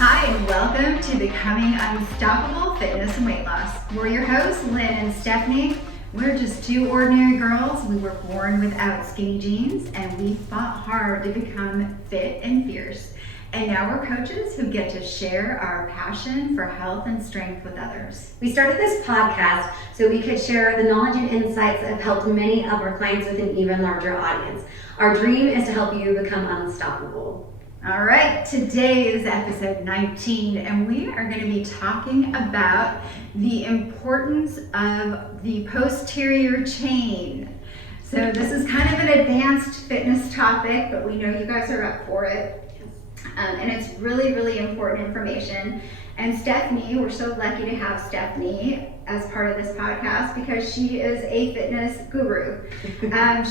Hi, and welcome to Becoming Unstoppable Fitness and Weight Loss. We're your hosts, Lynn and Stephanie. We're just two ordinary girls. We were born without skinny jeans, and we fought hard to become fit and fierce. And now we're coaches who get to share our passion for health and strength with others. We started this podcast so we could share the knowledge and insights that have helped many of our clients with an even larger audience. Our dream is to help you become unstoppable. All right, today is episode 19, and we are going to be talking about the importance of the posterior chain. So this is kind of an advanced fitness topic, but we know you guys are up for it. And it's really, really important information. And Stephanie, we're so lucky to have Stephanie as part of this podcast because she is a fitness guru.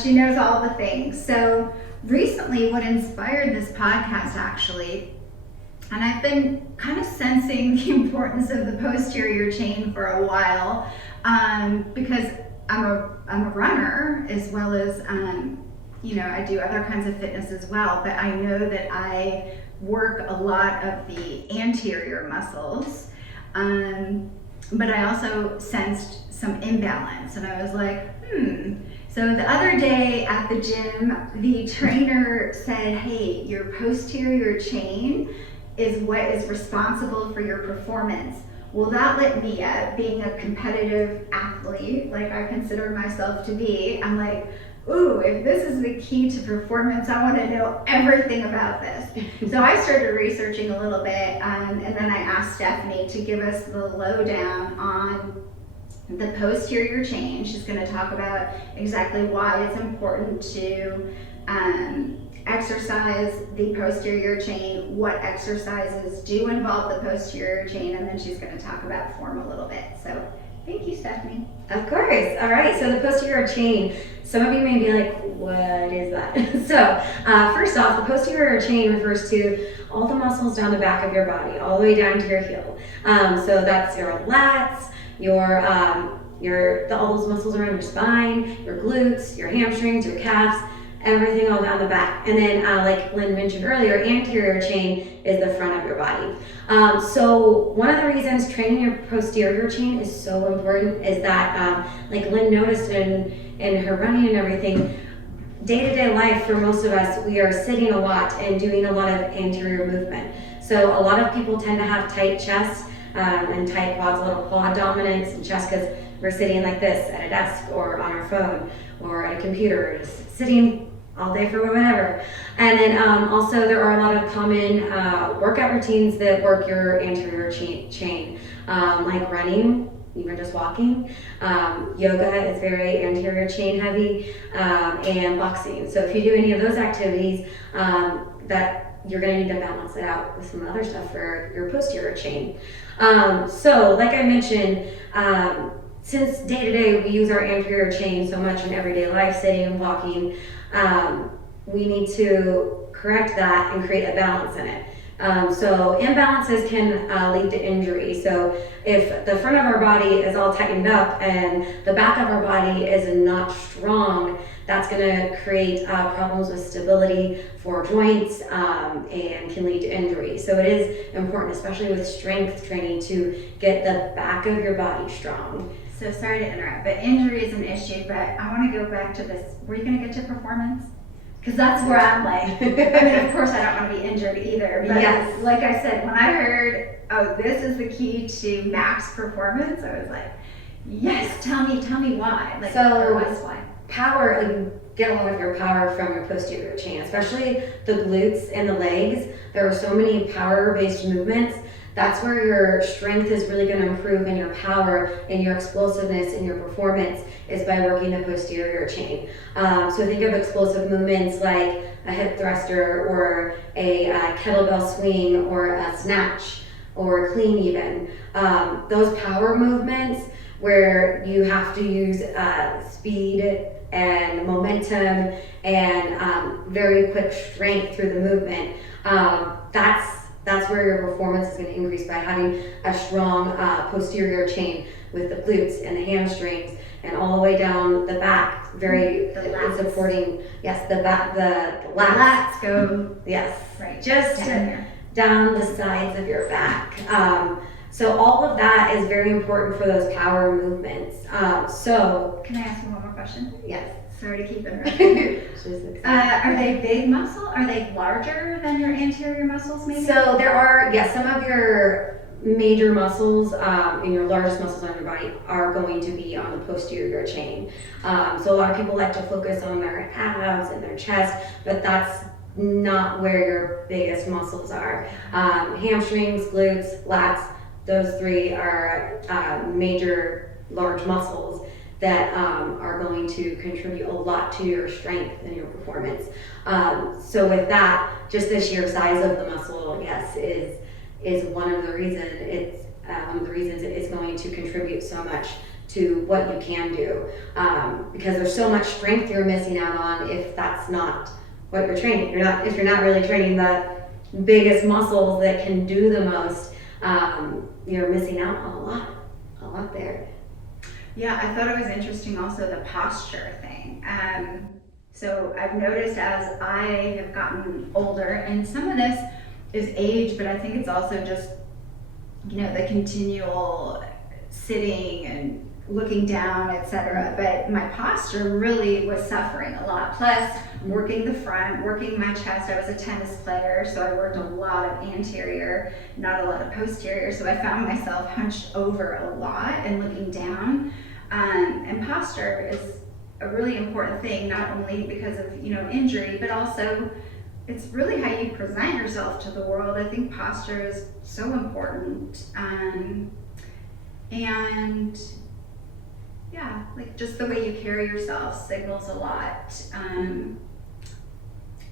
She knows all the things. So recently, what inspired this podcast actually, and I've been kind of sensing the importance of the posterior chain for a while, because I'm a runner as well as I do other kinds of fitness as well, but I know that I work a lot of the anterior muscles, but I also sensed some imbalance, and I was like, So the other day at the gym, the trainer said, hey, your posterior chain is what is responsible for your performance. Well, that lit me up. Being a competitive athlete, like I consider myself to be, I'm like, ooh, if this is the key to performance, I want to know everything about this. So I started researching a little bit, and then I asked Stephanie to give us the lowdown on the posterior chain. She's going to talk about exactly why it's important to exercise the posterior chain, what exercises do involve the posterior chain, and then she's going to talk about form a little bit. So thank you, Stephanie. Of course. All right. So the posterior chain, some of you may be like, what is that? So first off, the posterior chain refers to all the muscles down the back of your body, all the way down to your heel. So that's your lats, all those muscles around your spine, your glutes, your hamstrings, your calves, everything all down the back. And then like Lynn mentioned earlier, anterior chain is the front of your body. So one of the reasons training your posterior chain is so important is that like Lynn noticed in her running and everything, day-to-day life for most of us, we are sitting a lot and doing a lot of anterior movement. So a lot of people tend to have tight chests and tight quads, a little quad dominance and chest, because we're sitting like this at a desk or on our phone or at a computer, just sitting all day for whatever. And then also there are a lot of common workout routines that work your anterior chain, like running, even just walking. Yoga is very anterior chain heavy, and boxing. So if you do any of those activities, that you're going to need to balance it out with some other stuff for your posterior chain. So like I mentioned, since day to day we use our anterior chain so much in everyday life, sitting and walking, we need to correct that and create a balance in it. So imbalances can lead to injury. So if the front of our body is all tightened up and the back of our body is not strong, that's going to create problems with stability for joints and can lead to injury. So it is important, especially with strength training, to get the back of your body strong. So sorry to interrupt, but injury is an issue, but I want to go back to this. Were you going to get to performance? Because that's where I'm like, I mean, of course I don't want to be injured either, but yes. Like I said, when I heard, oh, this is the key to max performance, I was like, yes, tell me why. Like, so why? Power, you get a lot of your power from your posterior chain, especially the glutes and the legs. There are so many power-based movements. That's where your strength is really going to improve, and your power and your explosiveness and your performance is by working the posterior chain. So think of explosive movements like a hip thruster or a kettlebell swing or a snatch or clean even. Those power movements where you have to use speed and momentum and very quick strength through the movement, that's where your performance is going to increase by having a strong posterior chain with the glutes and the hamstrings and all the way down the back, very supporting. Yes, the back, the lats go. Yes, right. Just down the sides of your back. So all of that is very important for those power movements. Can I ask you one more question? Yes. Sorry to keep interrupting. Are they big muscle? Are they larger than your anterior muscles maybe? So there are, yes, some of your major muscles and your largest muscles on your body are going to be on the posterior chain. So a lot of people like to focus on their abs and their chest, but that's not where your biggest muscles are. Hamstrings, glutes, lats, those three are major large muscles that are going to contribute a lot to your strength and your performance. So with that, just the sheer size of the muscle, yes, is one of the reasons it is going to contribute so much to what you can do, because there's so much strength you're missing out on if that's not what you're training. If you're not really training the biggest muscles that can do the most, you're missing out on a lot there. Yeah, I thought it was interesting also the posture thing. So I've noticed as I have gotten older, and some of this is age, but I think it's also just, the continual sitting and looking down, etc. But my posture really was suffering a lot. Plus, working the front, working my chest. I was a tennis player, so I worked a lot of anterior, not a lot of posterior. So I found myself hunched over a lot and looking down. And posture is a really important thing, not only because of injury, but also it's really how you present yourself to the world. I think posture is so important, and yeah, like just the way you carry yourself signals a lot.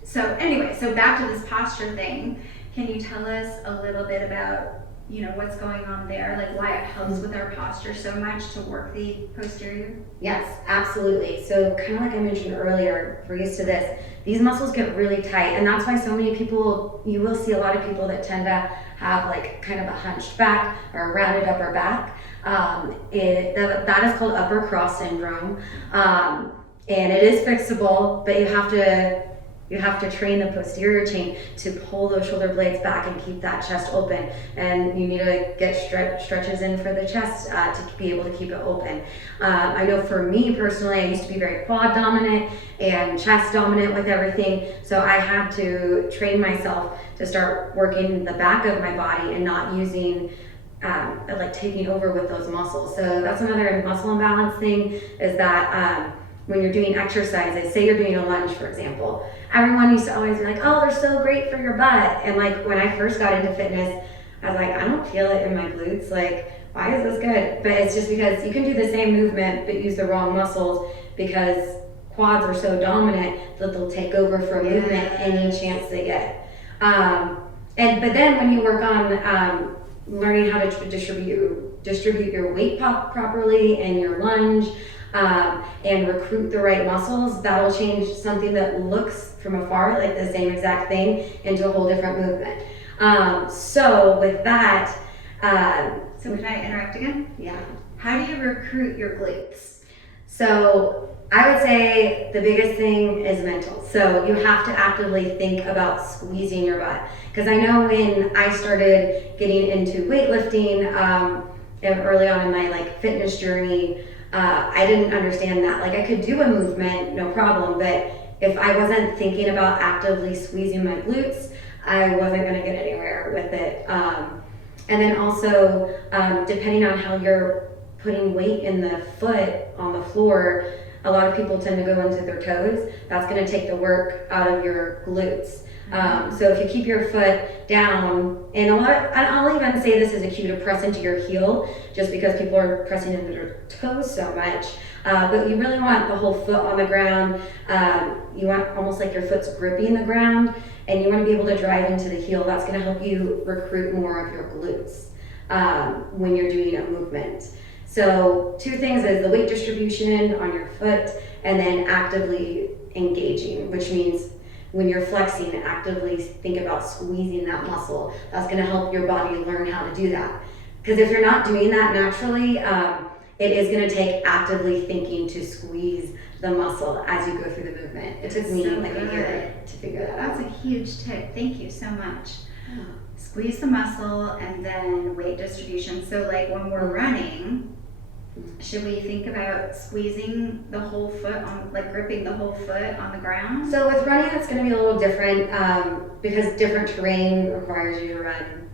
So anyway, so back to this posture thing. Can you tell us a little bit about what's going on there, like why it helps with our posture so much to work the posterior? Yes, absolutely. So kind of like I mentioned earlier, if we're used to this, these muscles get really tight, and that's why so many people, you will see a lot of people that tend to have like kind of a hunched back or a rounded upper back. That is called upper cross syndrome, and it is fixable, but you have to train the posterior chain to pull those shoulder blades back and keep that chest open. And you need to get stretches in for the chest to be able to keep it open. I know for me personally, I used to be very quad dominant and chest dominant with everything. So I had to train myself to start working the back of my body and not using like taking over with those muscles. So that's another muscle imbalance thing, is that when you're doing exercises, say you're doing a lunge, for example, everyone used to always be like, oh, they're so great for your butt. And like when I first got into fitness, I was like, I don't feel it in my glutes. Like, why is this good? But it's just because you can do the same movement, but use the wrong muscles, because quads are so dominant that they'll take over for movement any chance they get. But then when you work on learning how to distribute your weight properly and your lunge, and recruit the right muscles, that'll change something that looks from afar like the same exact thing into a whole different movement. So with that, so can I interrupt again? Yeah. How do you recruit your glutes? So I would say the biggest thing is mental. So you have to actively think about squeezing your butt. Because I know when I started getting into weightlifting, and early on in my fitness journey, I didn't understand that. Like, I could do a movement, no problem, but if I wasn't thinking about actively squeezing my glutes, I wasn't going to get anywhere with it. And then also, depending on how you're putting weight in the foot on the floor, a lot of people tend to go into their toes. That's going to take the work out of your glutes. So if you keep your foot down, and I'll even say this is a cue to press into your heel, just because people are pressing into their toes so much. But you really want the whole foot on the ground. You want almost like your foot's gripping the ground, and you want to be able to drive into the heel. That's going to help you recruit more of your glutes when you're doing a movement. So 2 things is the weight distribution on your foot, and then actively engaging, which means when you're flexing, actively think about squeezing that muscle. That's going to help your body learn how to do that. Because if you're not doing that naturally, it is going to take actively thinking to squeeze the muscle as you go through the movement. It took me a year to figure that out. That's a huge tip. Thank you so much. squeeze the muscle and then weight distribution. So like when we're running, should we think about squeezing the whole foot on, like gripping the whole foot on the ground? So with running, it's going to be a little different because different terrain requires you to run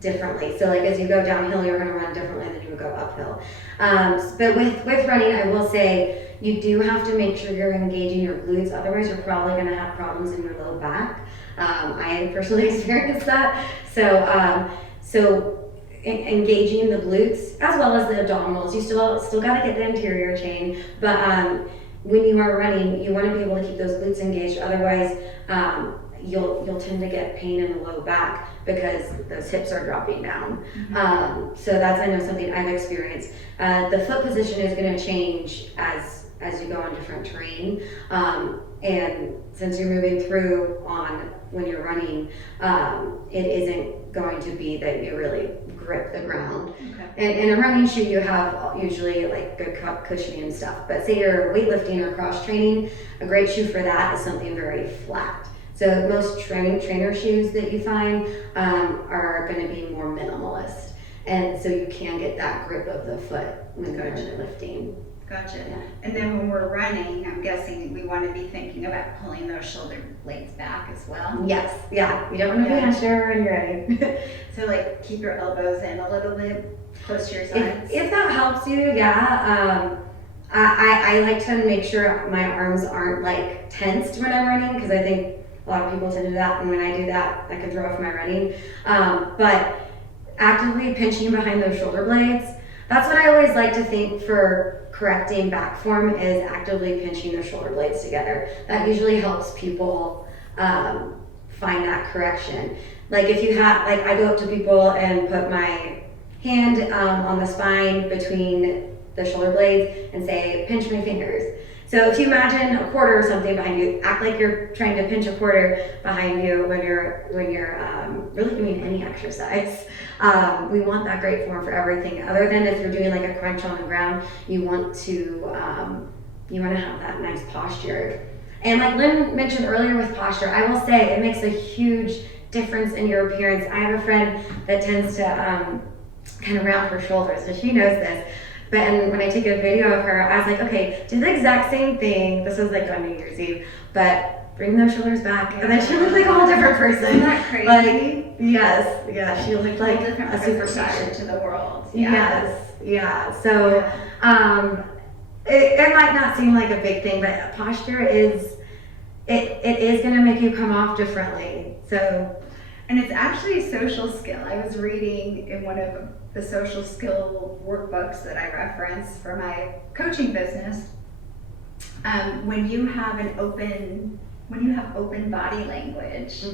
differently. So like as you go downhill, you're going to run differently than you would go uphill. But with running, I will say you do have to make sure you're engaging your glutes. Otherwise, you're probably going to have problems in your low back. I personally experienced that. So engaging the glutes as well as the abdominals. You still got to get the anterior chain, but when you are running, you want to be able to keep those glutes engaged. Otherwise, you'll tend to get pain in the low back because those hips are dropping down. So that's, I know, something I've experienced. The foot position is going to change as you go on different terrain, and since you're moving through when you're running, it isn't going to be that you really grip the ground. And in a running shoe, you have usually like good cushioning and stuff. But say you're weightlifting or cross training, a great shoe for that is something very flat. So most trainer shoes that you find are going to be more minimalist, and so you can get that grip of the foot when you're lifting. Gotcha. Yeah. And then when we're running, I'm guessing we want to be thinking about pulling those shoulder blades back as well. Yes, yeah. You don't want to be unsure when you're ready. So like keep your elbows in a little bit close to your sides. If that helps you, yeah. I like to make sure my arms aren't like tensed when I'm running, because I think a lot of people tend to do that, and when I do that, I can throw off my running. But actively pinching behind those shoulder blades, that's what I always like to think for correcting back form, is actively pinching their shoulder blades together. That usually helps people find that correction. Like if you have, like I go up to people and put my hand on the spine between the shoulder blades and say, pinch my fingers. So if you imagine a quarter or something behind you, act like you're trying to pinch a quarter behind you when you're really doing any exercise. We want that great form for everything. Other than if you're doing like a crunch on the ground, you want to have that nice posture. And like Lynn mentioned earlier with posture, I will say it makes a huge difference in your appearance. I have a friend that tends to kind of round her shoulders, so she knows this. But when I take a video of her, I was like, okay, do the exact same thing. This was like on New Year's Eve, but bring those shoulders back. And then she looked like a whole different person. Isn't that crazy? Like, yes, yeah, she looked like a superstar to the world. Yeah. Yes, yeah. So it might not seem like a big thing, but posture is, it is going to make you come off differently. So, and it's actually a social skill. I was reading in one of the social skill workbooks that I reference for my coaching business. When you have open body language,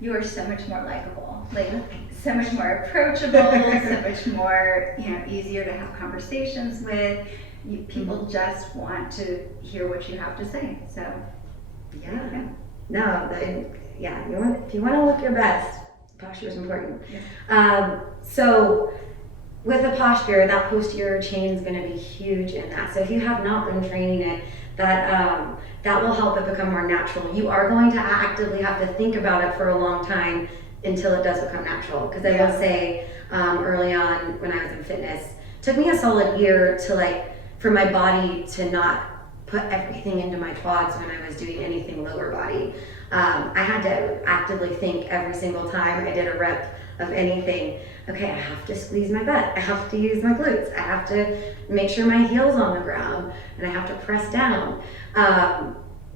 you are so much more likable, like so much more approachable, so much more, easier to have conversations with. People just want to hear what you have to say. So, yeah. No, if you want to look your best, posture is important. Yeah. So with the posture, that posterior chain is going to be huge in that. So if you have not been training it, that will help it become more natural. You are going to actively have to think about it for a long time until it does become natural. Because I will say, early on when I was in fitness, it took me a solid year for my body to not put everything into my quads when I was doing anything lower body. I had to actively think every single time I did a rep of anything. Okay, I have to squeeze my butt. I have to use my glutes. I have to make sure my heel's on the ground, and I have to press down.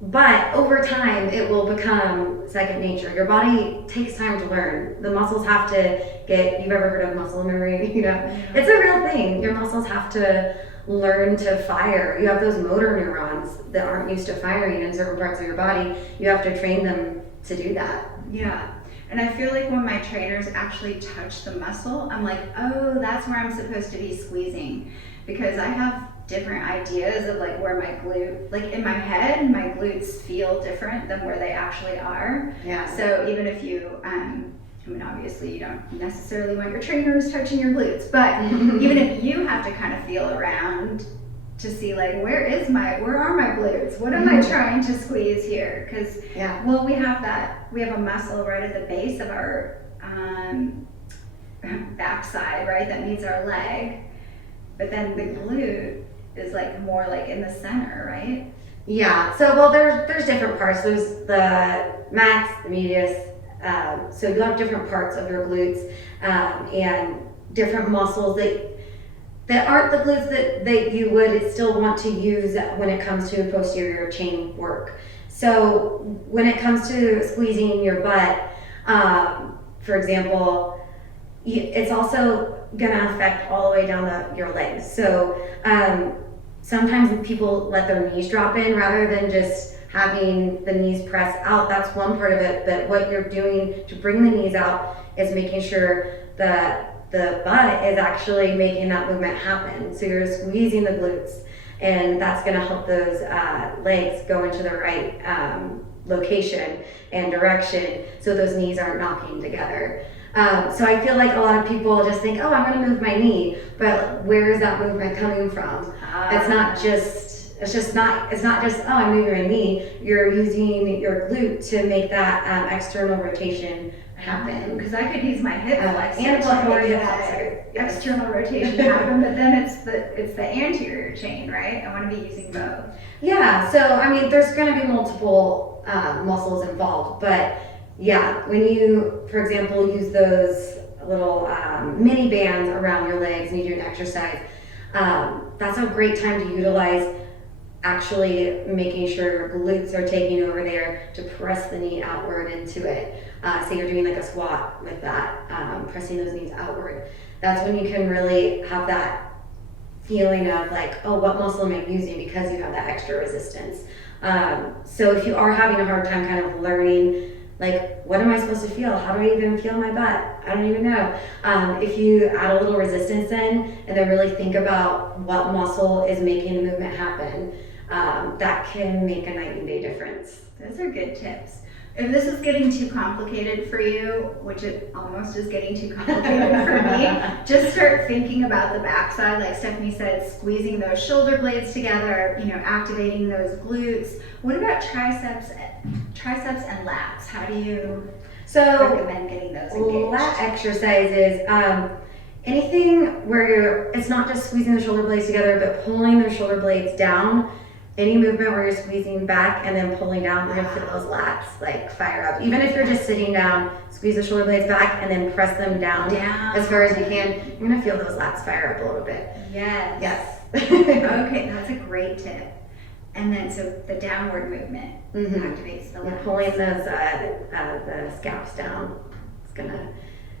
But over time, it will become second nature. Your body takes time to learn. The muscles have to you've ever heard of muscle memory? It's a real thing. Your muscles have to learn to fire. You have those motor neurons that aren't used to firing in certain parts of your body. You have to train them to do that. Yeah. And I feel like when my trainers actually touch the muscle, I'm like, oh, that's where I'm supposed to be squeezing. Because I have different ideas of where my in my head, my glutes feel different than where they actually are. Yeah. So even if you, obviously you don't necessarily want your trainers touching your glutes, but even if you have to kind of feel around to see where are my glutes? What am I trying to squeeze here? Because we have a muscle right at the base of our backside, right? That meets our leg. But then the glute is like more like in the center, right? Yeah. So well, there's different parts. There's the max, the medius. So you have different parts of your glutes and different muscles that aren't the glutes that you would still want to use when it comes to posterior chain work. So when it comes to squeezing your butt, for example, it's also going to affect all the way down your legs. So sometimes people let their knees drop in rather than just having the knees press out. That's one part of it, but what you're doing to bring the knees out is making sure that the butt is actually making that movement happen. So you're squeezing the glutes, and that's going to help those legs go into the right location and direction so those knees aren't knocking together. So I feel like a lot of people just think, oh, I'm going to move my knee, but where is that movement coming from? It's not just, oh, I'm moving my knee. You're using your glute to make that external rotation happen. Because I could use my hip flexor and to more make hip that flexor. external rotation happen, but then it's the anterior chain, right? I want to be using both. Yeah, so I mean, there's going to be multiple muscles involved, but yeah, when you, for example, use those little mini bands around your legs and you do an exercise, that's a great time to utilize actually making sure your glutes are taking over there to press the knee outward into it. Say you're doing like a squat with that, pressing those knees outward. That's when you can really have that feeling of like, oh, what muscle am I using, because you have that extra resistance. So if you are having a hard time kind of learning, like, what am I supposed to feel? How do I even feel my butt? I don't even know. If you add a little resistance in and then really think about what muscle is making the movement happen, that can make a night and day difference. Those are good tips. If this is getting too complicated for you, which it almost is getting too complicated for me, just start thinking about the backside, like Stephanie said, squeezing those shoulder blades together, activating those glutes. What about triceps and lats? How do you recommend getting those engaged? Lat exercises, anything where it's not just squeezing the shoulder blades together, but pulling the shoulder blades down. Any movement where you're squeezing back and then pulling down, you're gonna feel those lats like fire up. Even if you're just sitting down, squeeze the shoulder blades back and then press them down as far as you can. You're gonna feel those lats fire up a little bit. Yes. Okay, that's a great tip. And then so the downward movement activates the lats. You're pulling those the scalps down. It's gonna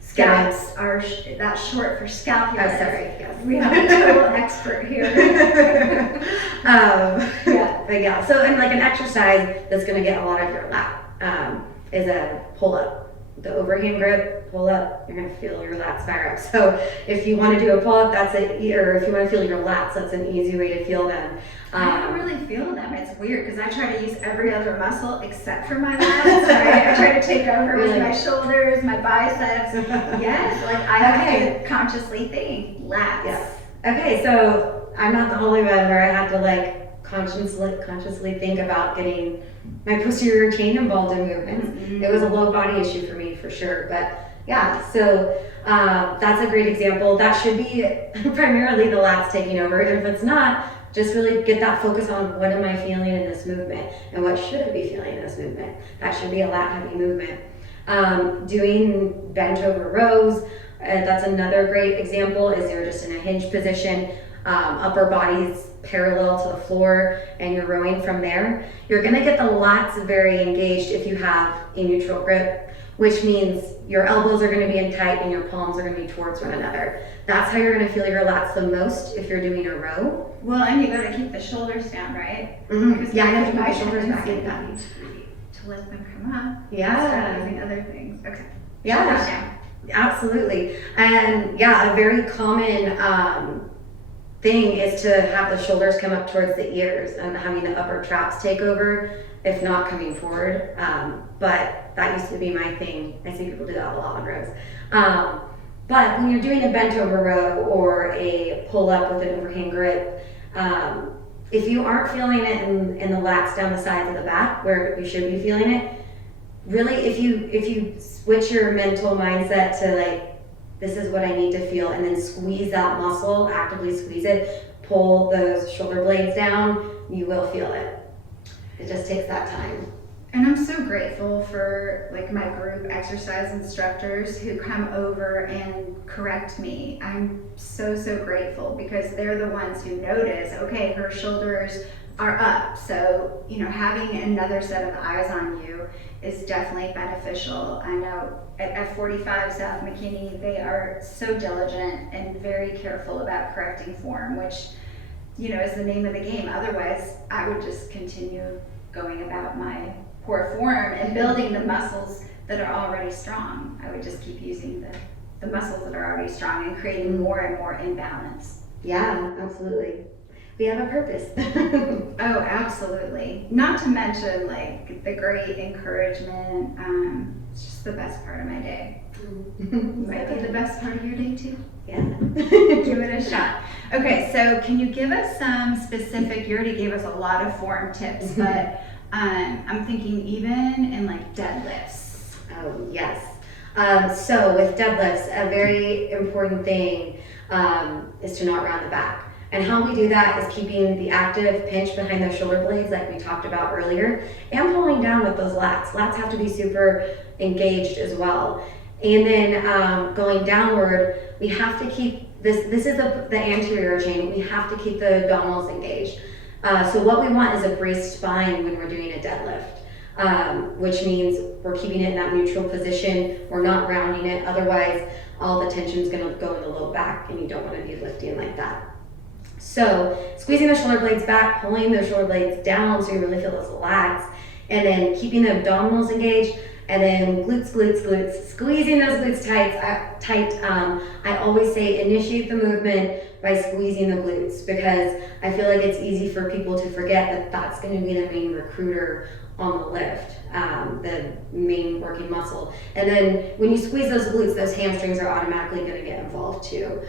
Scalps are that's short for scapula. Oh, sorry. Yes. We have a total expert here. Yeah. But yeah, so and like an exercise that's going to get a lot of your lat is a pull up. The overhand grip, pull up, you're going to feel your lats fire up. So if you want to do a pull up, or if you want to feel your lats, that's an easy way to feel them. I don't really feel them. It's weird because I try to use every other muscle except for my lats. Right? I try to take over with my shoulders, my biceps. Yes, like I have to consciously think lats. Yes. Okay, so I'm not the only one where I have to like consciously think about getting my posterior chain involved in movements. Mm-hmm. It was a low body issue for me for sure, but yeah, so that's a great example. That should be primarily the lats taking over, and if it's not, just really get that focus on what am I feeling in this movement and what should I be feeling in this movement. That should be a lat heavy movement. Doing bent over rows, that's another great example. Is you're just in a hinge position, upper body's parallel to the floor, and you're rowing from there. You're going to get the lats very engaged if you have a neutral grip, which means your elbows are going to be in tight and your palms are going to be towards one another. That's how you're going to feel your lats the most if you're doing a row. Well, and you got to keep the shoulders down, right? Mm-hmm. Yeah, you have to keep the shoulders back in. To let them come up. Yeah. Using other things. Okay. Yeah. Shoulders down. Absolutely. And yeah, a very common thing is to have the shoulders come up towards the ears and having the upper traps take over, if not coming forward. But that used to be my thing. I see people do that a lot on rows. But when you're doing a bent over row or a pull up with an overhand grip, if you aren't feeling it in the lats down the sides of the back where you should be feeling it, really, if you switch your mental mindset to like, this is what I need to feel, and then squeeze that muscle, actively squeeze it, pull those shoulder blades down, you will feel it. It just takes that time. And I'm so grateful for like my group exercise instructors who come over and correct me. I'm so grateful because they're the ones who notice, okay, her shoulders are up. So, having another set of eyes on you is definitely beneficial. I know at 45 South McKinney, they are so diligent and very careful about correcting form, which, is the name of the game. Otherwise, I would just continue going about my poor form and building the muscles that are already strong. I would just keep using the muscles that are already strong and creating more and more imbalance. Yeah, absolutely. We have a purpose. Oh, absolutely. Not to mention like the great encouragement. It's just the best part of my day. Might be the best part of your day too. Yeah. Give it a shot. Okay, so can you give us some specific, you already gave us a lot of form tips, but I'm thinking even in like deadlifts. Oh, yes. So with deadlifts, a very important thing is to not round the back. And how we do that is keeping the active pinch behind those shoulder blades like we talked about earlier, and pulling down with those lats. Lats have to be super engaged as well. And then going downward, we have to keep this is the anterior chain, we have to keep the abdominals engaged. So what we want is a braced spine when we're doing a deadlift, which means we're keeping it in that neutral position, we're not rounding it, otherwise all the tension is going to go in the low back and you don't want to be lifting like that. So squeezing the shoulder blades back, pulling the shoulder blades down so you really feel those lats, and then keeping the abdominals engaged, and then glutes, squeezing those glutes tight. I always say initiate the movement by squeezing the glutes, because I feel like it's easy for people to forget that that's going to be the main recruiter on the lift, the main working muscle. And then when you squeeze those glutes, those hamstrings are automatically going to get involved too.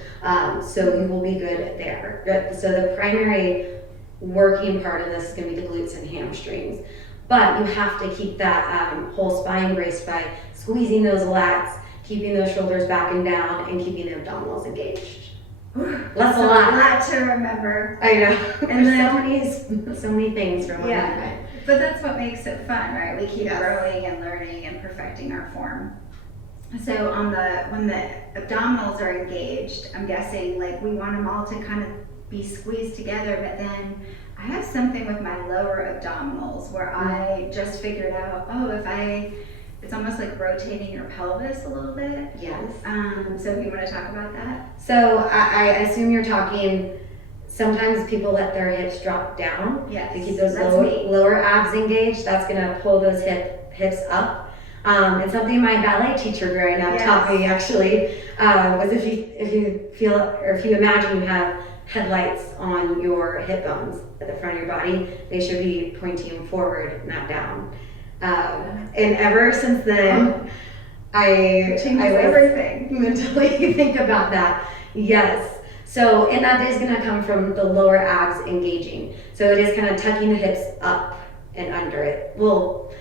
So you will be good there. So the primary working part of this is going to be the glutes and hamstrings. But you have to keep that whole spine braced by squeezing those lats, keeping those shoulders back and down, and keeping the abdominals engaged. That's a lot to remember. I know. And then so many things from one movement. But that's what makes it fun, right? We keep growing and learning and perfecting our form. So when the abdominals are engaged, I'm guessing like we want them all to kind of be squeezed together, but then I have something with my lower abdominals where I just figured out, it's almost like rotating your pelvis a little bit. Yes. So if you want to talk about that? So I assume you're talking, sometimes people let their hips drop down. Yes. To keep those lower abs engaged. That's going to pull those hips up. And something my ballet teacher growing up taught me actually was if you imagine you have headlights on your hip bones at the front of your body, they should be pointing forward, not down. And ever since then, I was everything. Mentally think about that. Yes. So, and that is going to come from the lower abs engaging. So it is kind of tucking the hips up and under it. Well,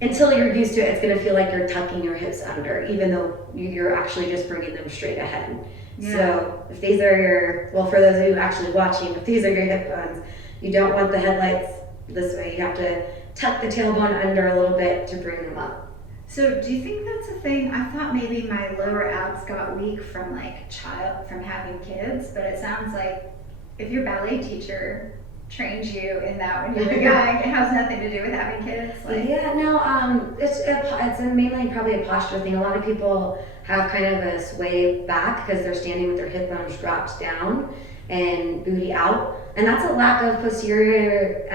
until you're used to it, it's going to feel like you're tucking your hips under, even though you're actually just bringing them straight ahead. Yeah. So if these are for those of you actually watching, if these are your hip bones, you don't want the headlights this way. You have to tuck the tailbone under a little bit to bring them up. So do you think that's a thing? I thought maybe my lower abs got weak from from having kids, but it sounds like if your ballet teacher trained you in that when you were young, it has nothing to do with having kids. It's mainly probably a posture thing. A lot of people have kind of a sway back because they're standing with their hip bones dropped down and booty out, and that's a lack of posterior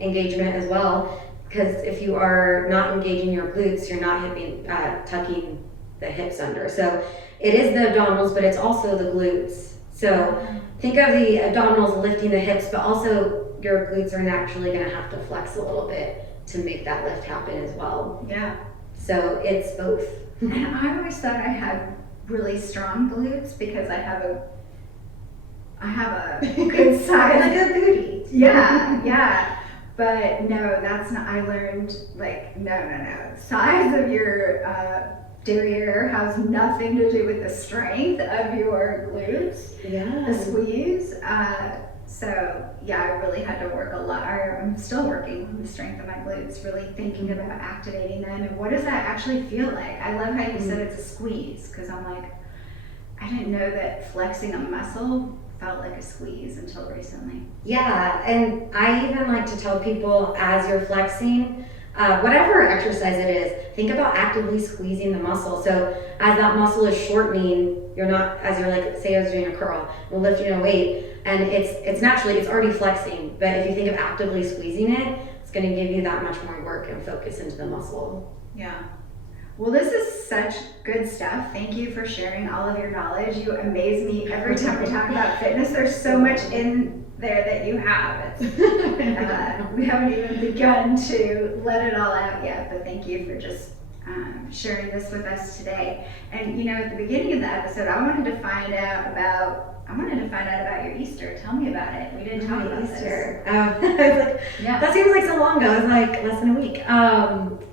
engagement as well. Because if you are not engaging your glutes, you're not tucking the hips under. So it is the abdominals, but it's also the glutes. So think of the abdominals lifting the hips, but also your glutes are naturally going to have to flex a little bit to make that lift happen as well. Yeah. So it's both. And I always thought I had really strong glutes because I have a good size. Like a booty. Yeah. But no, that's not, I learned like, no. Size of your derriere has nothing to do with the strength of your glutes, the squeeze. So yeah, I really had to work a lot. I'm still working on the strength of my glutes, really thinking about activating them and what does that actually feel like. I love how you said it's a squeeze, because I'm like, I didn't know that flexing a muscle felt like a squeeze until recently. Yeah, and I even like to tell people as you're flexing, whatever exercise it is, think about actively squeezing the muscle. So as that muscle is shortening, you're not, as you're like, say I was doing a curl, you're lifting a weight, and it's naturally, it's already flexing, but if you think of actively squeezing it, it's gonna give you that much more work and focus into the muscle. Yeah. Well, this is such good stuff. Thank you for sharing all of your knowledge. You amaze me every time we talk about fitness. There's so much in there that you have. We haven't even begun to let it all out yet, but thank you for just sharing this with us today. And you know, at the beginning of the episode, I wanted to find out about your Easter. Tell me about it. We didn't talk about Easter. Yeah. That seems like so long ago. It was like less than a week.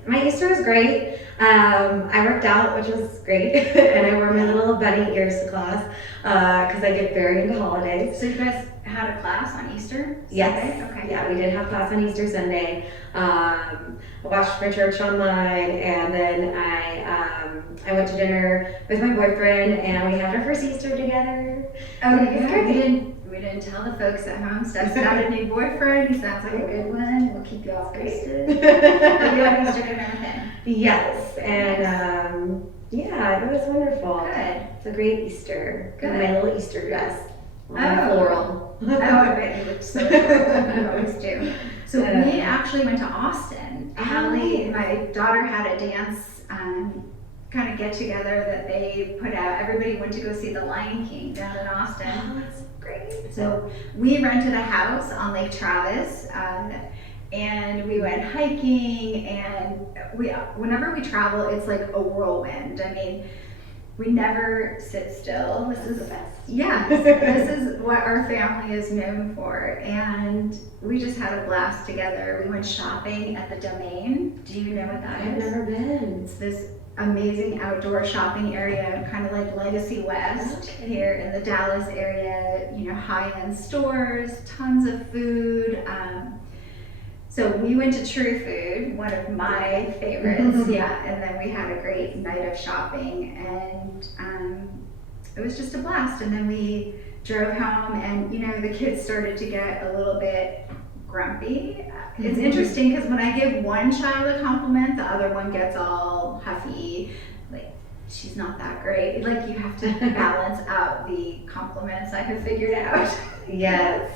My Easter was great. I worked out, which was great, and I wore my little bunny ears to class because I get very into holidays. So you guys had a class on Easter? Yes. Sunday? Okay. Yeah, we did have class on Easter Sunday. I watched my church online, and then I went to dinner with my boyfriend, and we had our first Easter together. Oh, yeah. We didn't tell the folks at home. Steph's got a new boyfriend. He sounds like a good one. We'll keep you all posted. Did you have Easter dinner with him? Yes, and yeah, it was wonderful. Good. It's a great Easter. Good. My little Easter dress. Floral. Oh, I bet you looked so good. You always do. So we actually went to Austin. Hallie, my daughter, had a dance kind of get together that they put out. Everybody went to go see The Lion King down in Austin. Oh, that's great. So we rented a house on Lake Travis, and we went hiking, and whenever we travel, it's like a whirlwind. I mean, we never sit still. This is the best. Yeah, this is what our family is known for, and we just had a blast together. We went shopping at the Domain. Do you know what that is? I've never been. It's this amazing outdoor shopping area, kind of like Legacy West here in the Dallas area. You know, high-end stores, tons of food. So we went to True Food, one of my favorites. Yeah, and then we had a great night of shopping, and it was just a blast. And then we drove home, and you know, the kids started to get a little bit grumpy. It's interesting because when I give one child a compliment, the other one gets all huffy, like she's not that great. Like you have to balance out the compliments. I have figured out. Yes.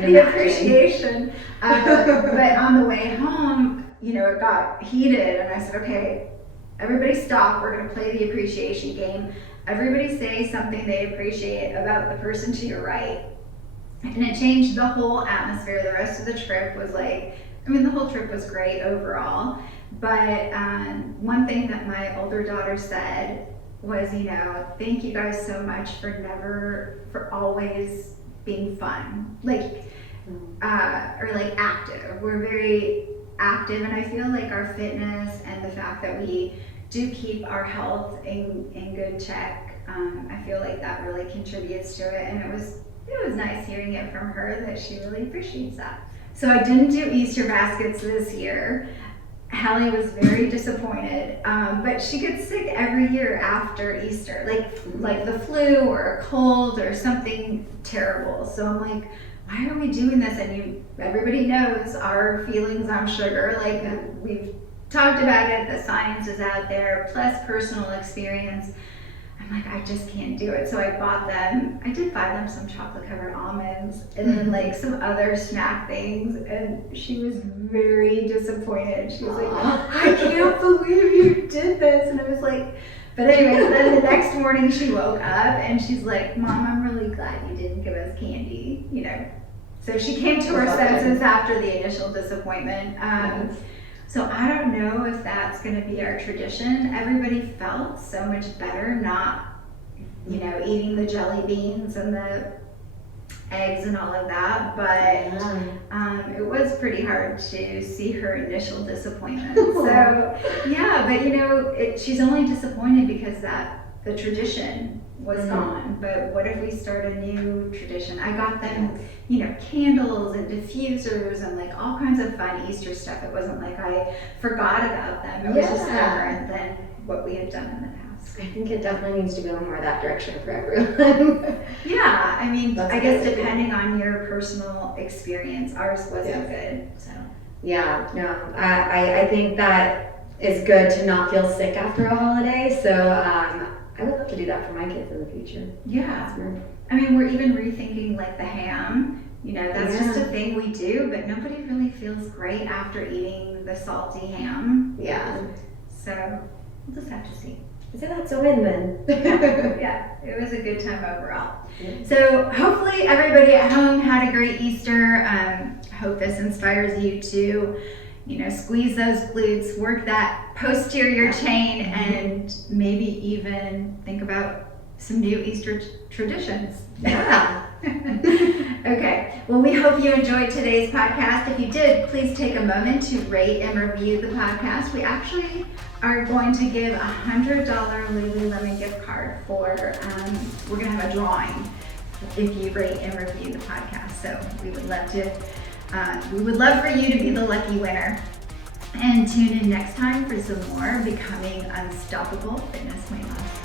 The appreciation. But on the way home, you know, it got heated, and I said, okay, everybody stop. We're going to play the appreciation game. Everybody say something they appreciate about the person to your right. And it changed the whole atmosphere. The rest of the trip was like, I mean, the whole trip was great overall. But one thing that my older daughter said was, you know, thank you guys so much for always being fun, like, or like active. We're very active, and I feel like our fitness and the fact that we do keep our health in good check, I feel like that really contributes to it, and it was nice hearing it from her that she really appreciates that. So I didn't do Easter baskets this year. Hallie was very disappointed, but she gets sick every year after Easter, like the flu or a cold or something terrible. So I'm like, why are we doing this? And everybody knows our feelings on sugar. Like we've talked about it, the science is out there, plus personal experience. I'm like, I just can't do it. So I did buy them some chocolate covered almonds and then like some other snack things. And she was very disappointed. She was like, I can't believe you did this. And I was like, but anyways, then the next morning she woke up and she's like, Mom, I'm really glad you didn't give us candy, you know. So she came to her senses after the initial disappointment. So I don't know if that's going to be our tradition. Everybody felt so much better not, you know, eating the jelly beans and eggs and all of that, but it was pretty hard to see her initial disappointment. So yeah, but she's only disappointed because the tradition was gone. But what if we start a new tradition? I got them, candles and diffusers and like all kinds of fun Easter stuff. It wasn't like I forgot about them. It was just different than what we had done in the past. I think it definitely needs to go more that direction for everyone. Yeah, I mean, I guess depending on your personal experience, ours wasn't good. So yeah, no, I think that is good to not feel sick after a holiday. So I would love to do that for my kids in the future. Yeah, I mean, we're even rethinking like the ham. That's just a thing we do, but nobody really feels great after eating the salty ham. Yeah. So we'll just have to see. So that's a win then. Yeah, it was a good time overall. So hopefully everybody at home had a great Easter. Hope this inspires you to, squeeze those glutes, work that posterior chain, and maybe even think about some new Easter traditions. Yeah. Okay, well, we hope you enjoyed today's podcast. If you did, please take a moment to rate and review the podcast. We actually are going to give a $100 Lululemon gift card for, we're going to have a drawing if you rate and review the podcast. So we would love for you to be the lucky winner. And tune in next time for some more Becoming Unstoppable Fitness Weight Loss.